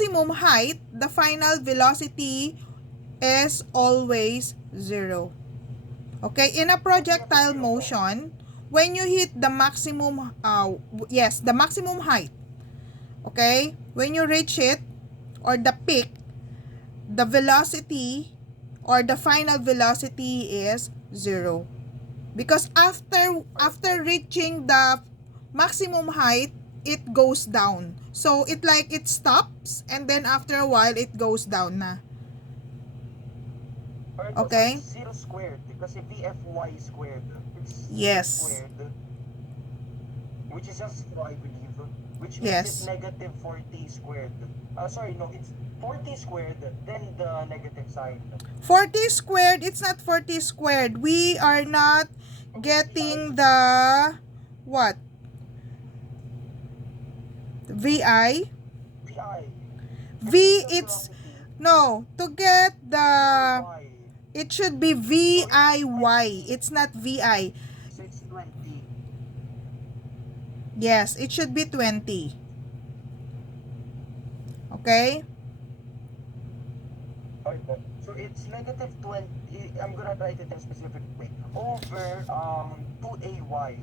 maximum height, the final velocity is always 0. Okay, in a projectile motion, when you hit the maximum, the maximum height, okay, when you reach it, or the peak, the velocity, or the final velocity is 0. Because after reaching the maximum height, it goes down. So, it stops, and then after a while, it goes down na. Okay? So it's 0 squared because if VFY squared, it's Yes. squared, which is just 4, I believe, which makes Yes. it negative 40 squared. Sorry, no, it's 40 squared, then the negative sign. 40 squared, it's not 40 squared. We are not getting the, what? VI? VI. V, it's, no, to get the, Y. it should be VIY. It's not VI. So it's 20. Yes, it should be 20. Okay? Okay. So it's negative 20. I'm gonna write it in a specific way. Over 2AY,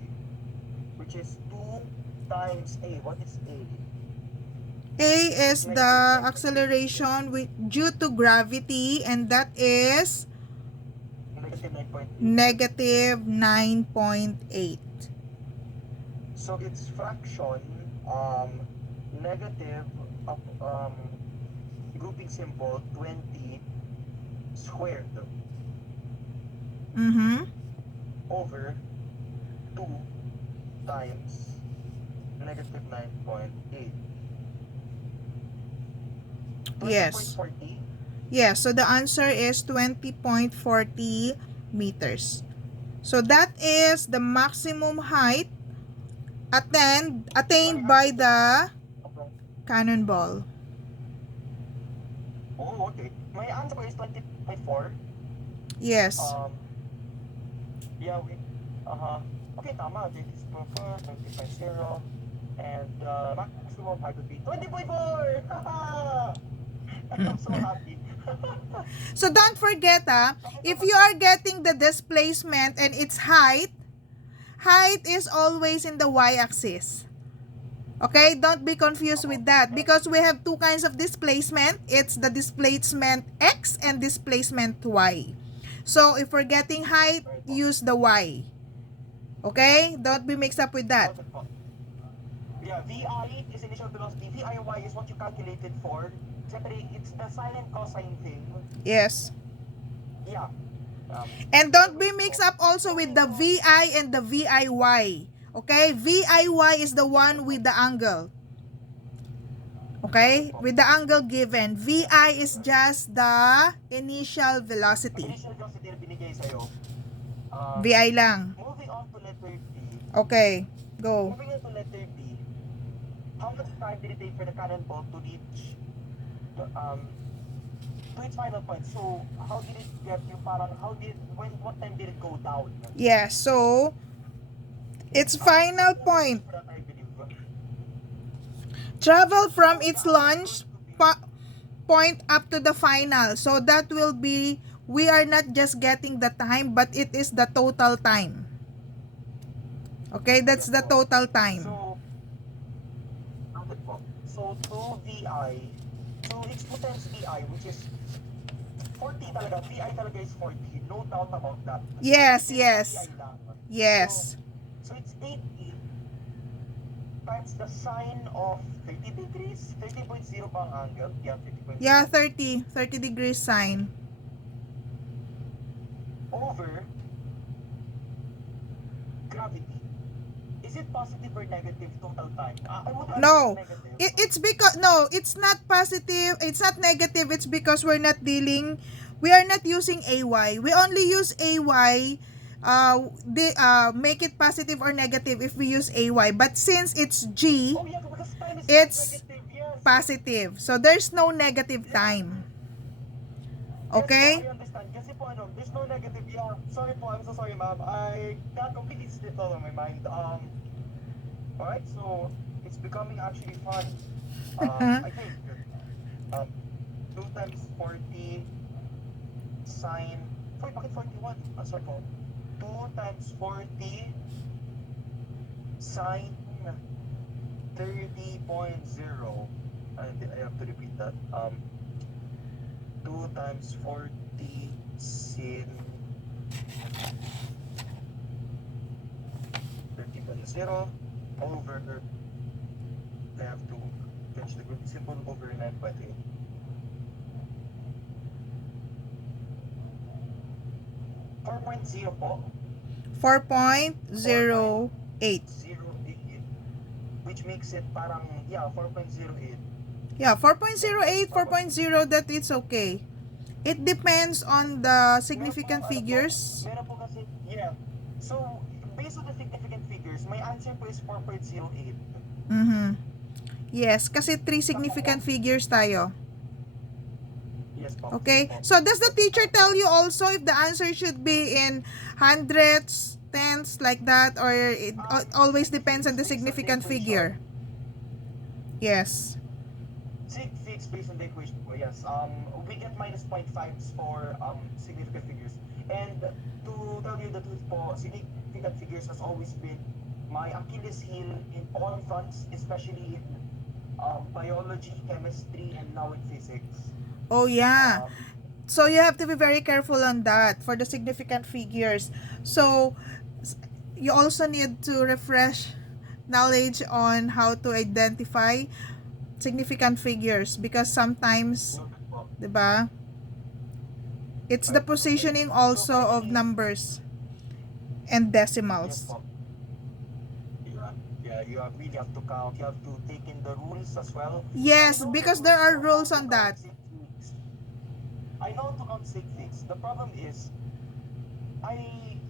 which is 2 times A. What is A? A is the acceleration due to gravity, and that is negative 9.8. negative 9.8. So it's fraction negative of grouping symbol 20 squared over 2 times negative 9.8. Yes. 20.40. Yes, so the answer is 20.40 meters. So that is the maximum height attained by the cannonball. Oh, okay. My answer is 20.4. Yes. Yeah, wait. Okay, tama. This is proper. 20.0. And maximum height would be 20.4! I'm so happy. So don't forget, if you are getting the displacement and its height is always in the y-axis. Okay, don't be confused with that because we have two kinds of displacement. It's the displacement x and displacement y. So if we're getting height, use the y. Okay, don't be mixed up with that. Yeah, VI is initial velocity. VIY is what you calculated for. Siyempre, it's the silent cosine thing. Yes. Yeah. And don't be mixed up also with the VI and the VIY. Okay? VIY is the one with the angle. Okay? With the angle given. VI is just the initial velocity. Initial velocity na binigay sa'yo. VI lang. Moving on to letter B. Okay. Go. Moving on to letter B. How much time did it take for the cannonball to reach to its final point? So, how did it get you? What time did it go down? Yeah, so its final point. Travel from its launch point up to the final. So that will be, we are not just getting the time, but it is the total time. Okay, that's the total time. So 2VI. So it's 2 times VI, which is 40 talaga. VI talaga is 40. No doubt about that. Yes, yes. Yes. So it's 80 times the sine of 30 degrees. 30.0 ba ang angle? Yeah, 30.0. Yeah, 30 degrees sine. Over gravity. Is it positive or negative total time? No. It's because, no, it's not positive. It's not negative. It's because we are not using AY. We only use AY. Make it positive or negative if we use AY. But since it's G, it's positive. So there's no negative time. Okay? I understand. Kasi po there's no negative. Yeah, sorry po. I'm so sorry, ma'am. I got completely slipped out of my mind. Alright, so it's becoming actually fun. I think. Um, 2 times 40 sine... Bakit 41? Sorry po. 2 times 40 sine 30.0. I have to repeat that. 2 times 40 sin 30.0 over, I have to fetch the group symbol over 9.8. 4.0 po. 4.08. 4.08. Which makes it parang, yeah, 4.08. Yeah, 4.08, 4.0, that it's okay. It depends on the significant figures. Meron po kasi, yeah. So, based on the significant figures, my answer po is 4.08. Yes, kasi 3 significant figures tayo. Yes po. Okay? Yes po. So, does the teacher tell you also if the answer should be in hundreds, tens, like that, or it always depends on the significant figure? Yes. Sig based on the equation po, yes. We get minus 0.5s for significant figures. And to tell you the truth po, significant figures has always been my Achilles heel in all fronts, especially in biology, chemistry, and now in physics. Oh, yeah. Um, So, you have to be very careful on that for the significant figures. So, you also need to refresh knowledge on how to identify significant figures because sometimes, noted po. 'di ba? It's the Right po, noted. positioning So also for of me, numbers and yes decimals. po. Yeah, you really have to count. You have to take in the rules as well. I Yes, know the because there rules are of how rules to on count that. sig figs. I know how to count sig figs. The problem is,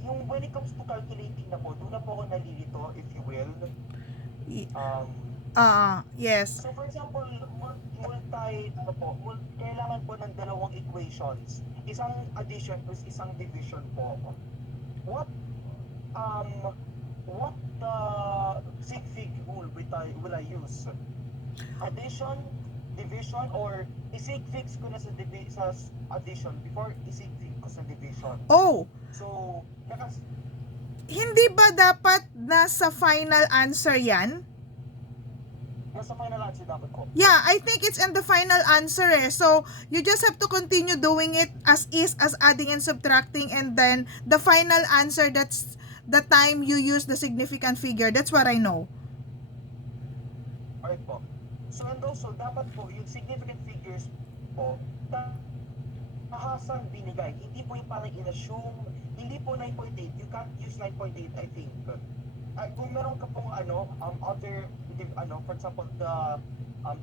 yung when it comes to calculating na po, doon na po ako nalilito, if you will. Y- Um, yes. so for example, kailangan po ng dalawang equations. Isang addition plus isang division po. What, um, what sig fig rule will I use? Addition, division, or isig fix ko na sa addition before isig fix ko sa division. Oh, So, hindi ba dapat nasa final answer yan? nasa final answer dapat ko. Yeah, I think it's in the final answer eh. So, you just have to continue doing it as is, as adding and subtracting, and then the final answer, that's the time you use the significant figure. That's what I know. Alright po. So, and also, dapat po, yung significant figures po, tahasang binigay. Hindi po yung parang in-assume, hindi po 9.8. You can't use 9.8, I think. Kung meron ka pong other, for example, the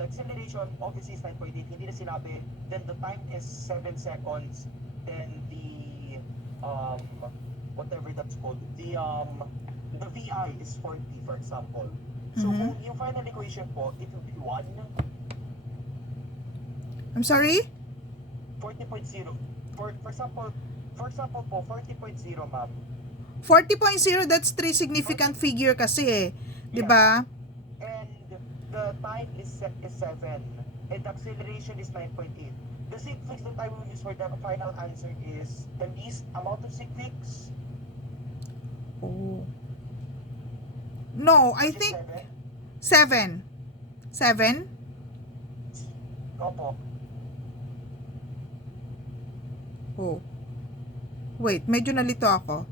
acceleration obviously is 9.8, hindi na sinabi, then the time is 7 seconds, then the, whatever that's called, the VI is 40, for example. So, kung yung final equation po, it will be 1, I'm sorry? 40.0. For example po, 40.0, ma'am. 40.0, that's 3 significant figure kasi eh. 'Di ba? And the time is 7. And the acceleration is 9.8. The sig fix that I will use for the final answer is the least amount of sig fix, Oh. No, I which is think 7. 7. 7? Opo. Oh. Wait, medyo nalito ako.